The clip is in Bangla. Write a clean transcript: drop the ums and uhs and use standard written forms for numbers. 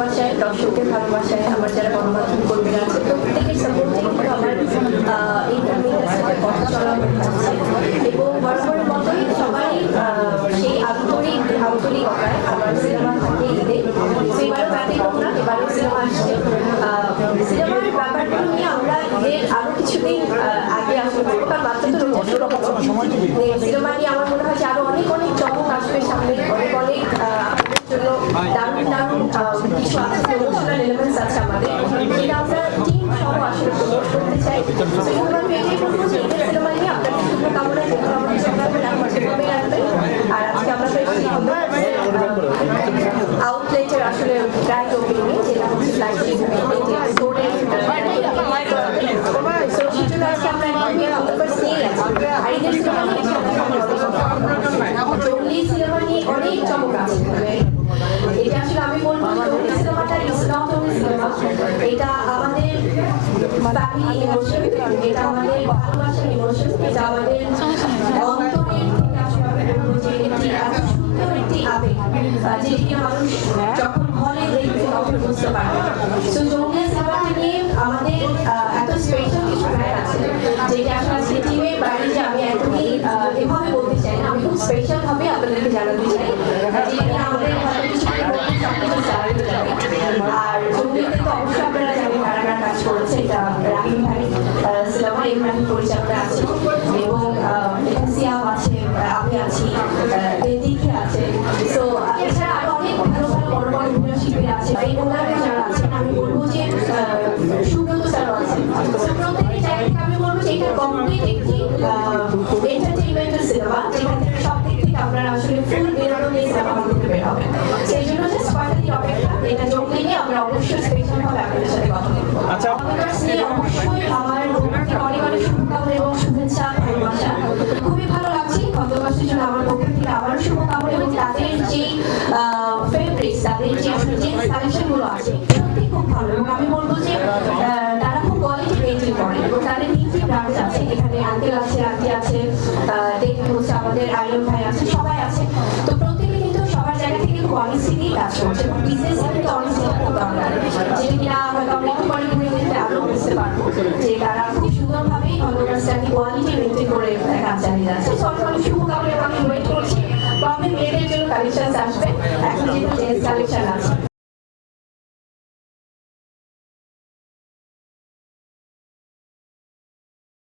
ভালোবাসায়, দর্শকের ভালোবাসায়, আমার যারা গণমাধ্যম কর্মীরা আছে প্রত্যেকের সাপোর্টে কিন্তু আমার এই ফিল্ম ইন্ডাস্ট্রিতে পথ চলা হয়ে যাচ্ছে। এবং বরাবরের মতোই সবাই সেই আন্তরিকতায় আমার সিনেমা থাকে ঈদে। এবারও ব্যতিক্রম না, এবারও সিনেমা আসছে। সিনেমার ব্যাপারগুলো নিয়ে আমরা ঈদের আরো কিছুদিন আগে আসতে পারবো, কারণ মাত্র তো রোজা শুরু হলো। সিনেমা নিয়ে আমার মনে হয় যে আরো অনেক অনেক চমক আসবে সামনে, অনেক অনেক জন্য দারুণ দারুণ কিছু আছে, ইমোশনাল এলিমেন্টস আছে আমাদের, যেটা আমরা টিম সহ আসলে প্রমোট করতে চাই। শুধুমাত্র এটাই বলবো যে ঈদের সিনেমা নিয়ে আপনাদের শুভকামনা, যেগুলো আমাদের জানাবেন আমাদের রাখবেন। আর আজকে আমরা পেয়েছি আউটলেটের আসলে গ্র্যান্ড ওপেনিং, যেটা হচ্ছে ফ্ল্যাগশিপ স্টোরের সিনেমা নিয়ে অনেক চমক আছে। এটা আসলে আমি বলবো জঙ্গলি সিনেমাটা ইজ নট অনলি সিনেমা, এটা আমাদের ফ্যামিলি ইমোশন, এটা আমাদের ভালোবাসার ইমোশন, এটা আমাদের অন্তরের থেকে আসলে আমি বলবো যে একটি এত সুন্দর একটি আবেগ, যেটি মানুষ যখন হলে দেখবে তখন বুঝতে পারবে। তো জঙ্গলি সিনেমাটা নিয়ে আমাদের এত স্পেশাল কিছু প্ল্যান আছে, যেটা আসলে টিমের বাইরে যে আমি একদমই এভাবে বলতে চাই না, আমি খুব স্পেশাল ভাবে আপনাদেরকে জানাতে চাই, যেটা আমাদের আর জঙ্গলিতে তো অবশ্যই আপনারা জানেন কারা কারা কাজ করেছে। এটা রাহিম ভাই সিনেমা, ইমরান পরিচালনা আছে এবং সিয়াম আছে, আমি আছি, দীক্ষা আছে। তো এছাড়া আরো অনেক ভালো ভালো বড় বড় অভিনয় শিল্পী আছে, এই ওনারা যারা আছেন আমি বলবো যে সুব্রত স্যারও আছেন। প্রত্যেকের জায়গা থেকে আমি বলবো যে এটা কমপ্লিট একটি এন্টারটেইনমেন্টের সিনেমা, যেখান থেকে সব দিক থেকে আপনারা আসলে ফুল বেরোনো নিয়ে সিনেমা করতে বের হবে। সেই জন্য জাস্ট কয়েকটা দিন অপেক্ষা, এটা জঙ্গলি নিয়ে আমরা অবশ্যই স্পেশাল ভাবে আপনাদের সাথে কথা বলবো। অবশ্যই আমার অনেক অনেক শুভকামনা এবং শুভেচ্ছা ভালোবাসা। খুবই ভালো লাগছে খন্দকারদের জন্য আমার পক্ষ থেকে আবারও শুভকামনা, এবং তাদের যে ফেভারিটস, তাদের যে জেন্টস কালেকশনগুলো আছে সত্যি খুব ভালো, এবং আমি বলবো যে তারা খুব কোয়ালিটি মেনটেন করে এবং তাদের তিনটি ব্রাঞ্চ আছে, এখানে আঙ্কেল আছে, আন্টি আছে, দেখতে হচ্ছে আমাদের আইয়ুব ভাই আছে, সবাই আছে। তো প্রত্যেকে কিন্তু সবার জায়গা থেকে খুব অনেস্টি কাজ করছে এবং বিজনেসে কিন্তু অনেস্টি খুব দরকার, যেটা কিনা হয়তো আমরা একটু পরে ঘুরে দেখতে আরো বুঝতে পারবো যে তারা খুব সুন্দরভাবেই খন্দকারটাকে কোয়ালিটি মেনটেন করে কাজ চালিয়ে যাচ্ছে। অনেক শুভকামনা এবং আমি ওয়েট করছি কবে মেয়েদের জন্য কালেকশন আসবে। এখন যেহেতু জেন্টস কালেকশন আছে